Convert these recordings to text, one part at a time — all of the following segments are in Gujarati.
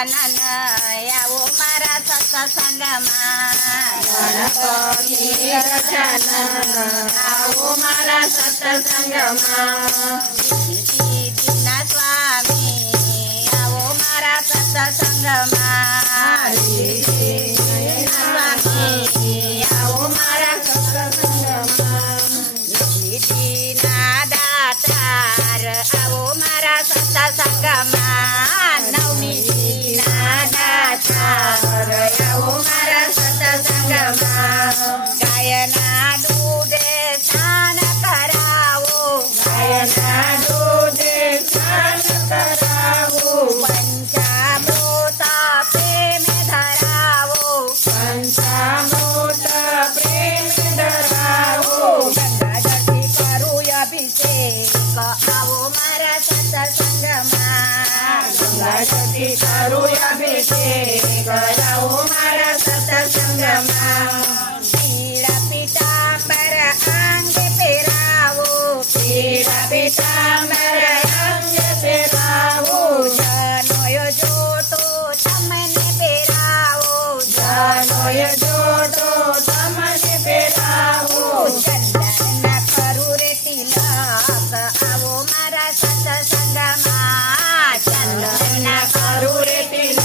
ગજાનન આવો મારા સત્સંગમાં ગણપતિ ગજાનન આવો મારા સત્સંગમાં સિદ્ધિના સ્વામી આવો મારા સત્સંગમાં સ્વામી આવો મારા સત્સંગમાં સિદ્ધિના દાતાર આવો મારા સત્સંગમાં નવનીના દાતાર આવો મારા સત્સંગમાં ગાયના દૂધે સ્નાન કરાવો ગાયના દૂધે સ્નાન કરાવો પંચામૃત પ્રેમ ધરાવો પંચામૃત પ્રેમ ધરાવો ગંગાજળથી કરું અભિષેક આવો મારા સત્સંગમાં ગંગાજળથી કરું અભિષેક આવો મારા સત્સંગમાં પીળા પીતાંબર અંગે પહેરાવો પીળા પીતાંબર અંગ પહેરાવો જનોય જોતો તમને પહેરાવો જનોય જોડો તમને પહેરાવો ચંદન કરું રે તિલક આવો મારા સત્સંગમાં ચંદન કરું રે તિલક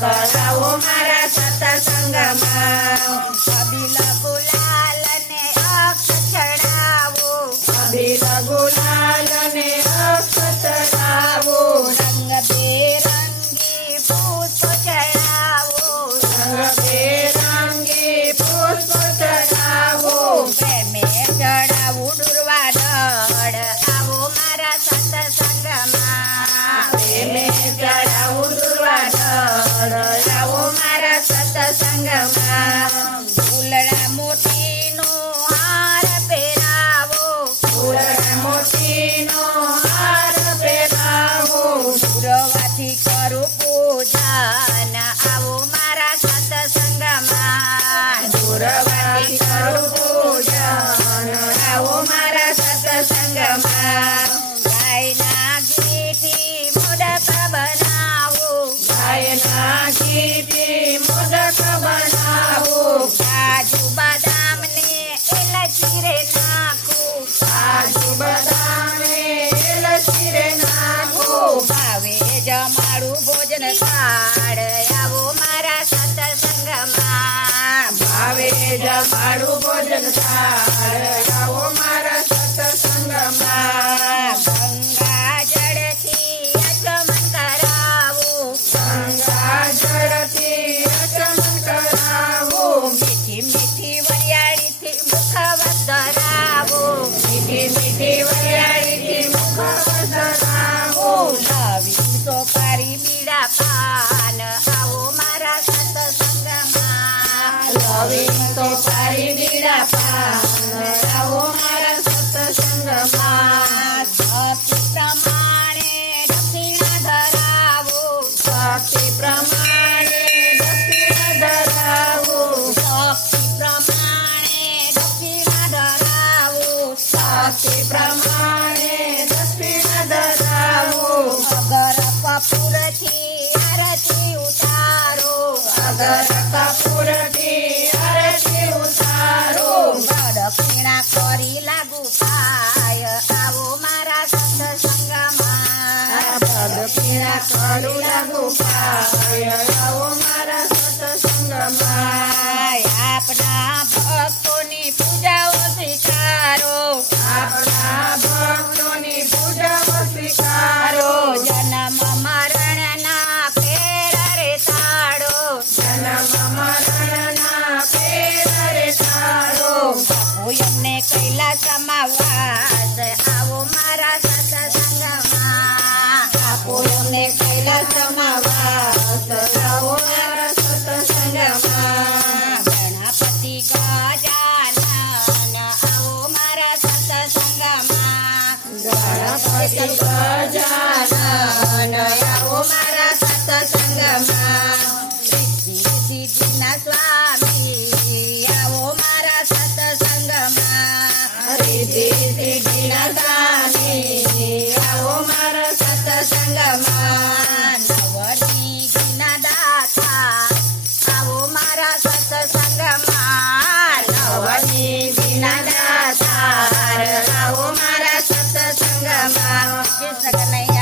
કરાવો મારા સત્સંગમાં કબીલ ગુલાલ ને અક્ષ ચડાવો અબીલ ગુલાલ ને અક્ષત ચડાવો રંગ બેરંગી પુષ્પ ચડાવો રંગબેરંગી પુષ્પ ચડાવો પ્રેમે ચડાવું ડુરવા દળ આવો મારા સત્સંગમાં પ્રેમે ચડાવું દુર્વાદળ આવો મારા સત્સંગમાં ફૂલડા મોતીનો હાર પહેરાવો ફૂલડા મોતીનો હાર પહેરાવો પુરવાથી કરું પૂજન આવો મારા સત્સંગમાં દુર્વાથી કરું પૂજન આવો મારા સત્સંગમાં ગાયના ઘીથી મોદક બનાવો ગાયના ઘીથી મોદક બનાવો કાજુ બદામ ને એલચી રે નાખું કાજુ બદામે એલચી રે નાખો ભાવે જમાડું ભોજન થાળ આવો મારા સત્સંગમાં ભાવે જમાડું ભોજન થાળ આવો મારા સત્સંગમાં ગંગા જળથી અચમન કરાવો ગંગા જળથી અચમન કરાવો મીઠી મીઠી વરિયાળીથી મુખવત ધરાવો મીઠી મીઠી વરિયાળીથી મુખ ધરાવો નવીન સોપારી બીડા પાન આવો મારા સત્સંગમાં લવિંગ તો પારી બીડા પાન આવો મારા સત્સંગમાં ભક્તિ પ્રમાણે દક્ષિણા ધરાવો ભક્તિ પ્રમાણે દક્ષિણા ધરાવો ભક્તિ પ્રમાણે દક્ષિણા ધરાવો ભક્તિ પ્રમાણે દક્ષિણા ધરાવો અગર કપૂરથી આરતી ઉતારો અગર કપૂરથી આરતી ઉતારો દક્ષિણા કરી લાગુ પાય આવો મારા સત્સંગમાં દક્ષિણા કરું લાગુ પાય આવો મારા સત્સંગમાં આપણા ભક્તોની પૂજાઓ સ્વીકારો આપણા ભક્તોની પૂજાઓ સ્વીકારો જન્મ મરણના ફેર રે તાળો જન્મ મરણના ફેર રે તાળો બાપુ એમને કૈલાસમાં વાસ આવો મારા સત્સંગમાં આપો એમને કૈલાસમાં વાસ મારા સત્સંગમાં નવનીતિના દાતાર આવો મારા સત્સંગમાં કૃષ્ણ કનૈયા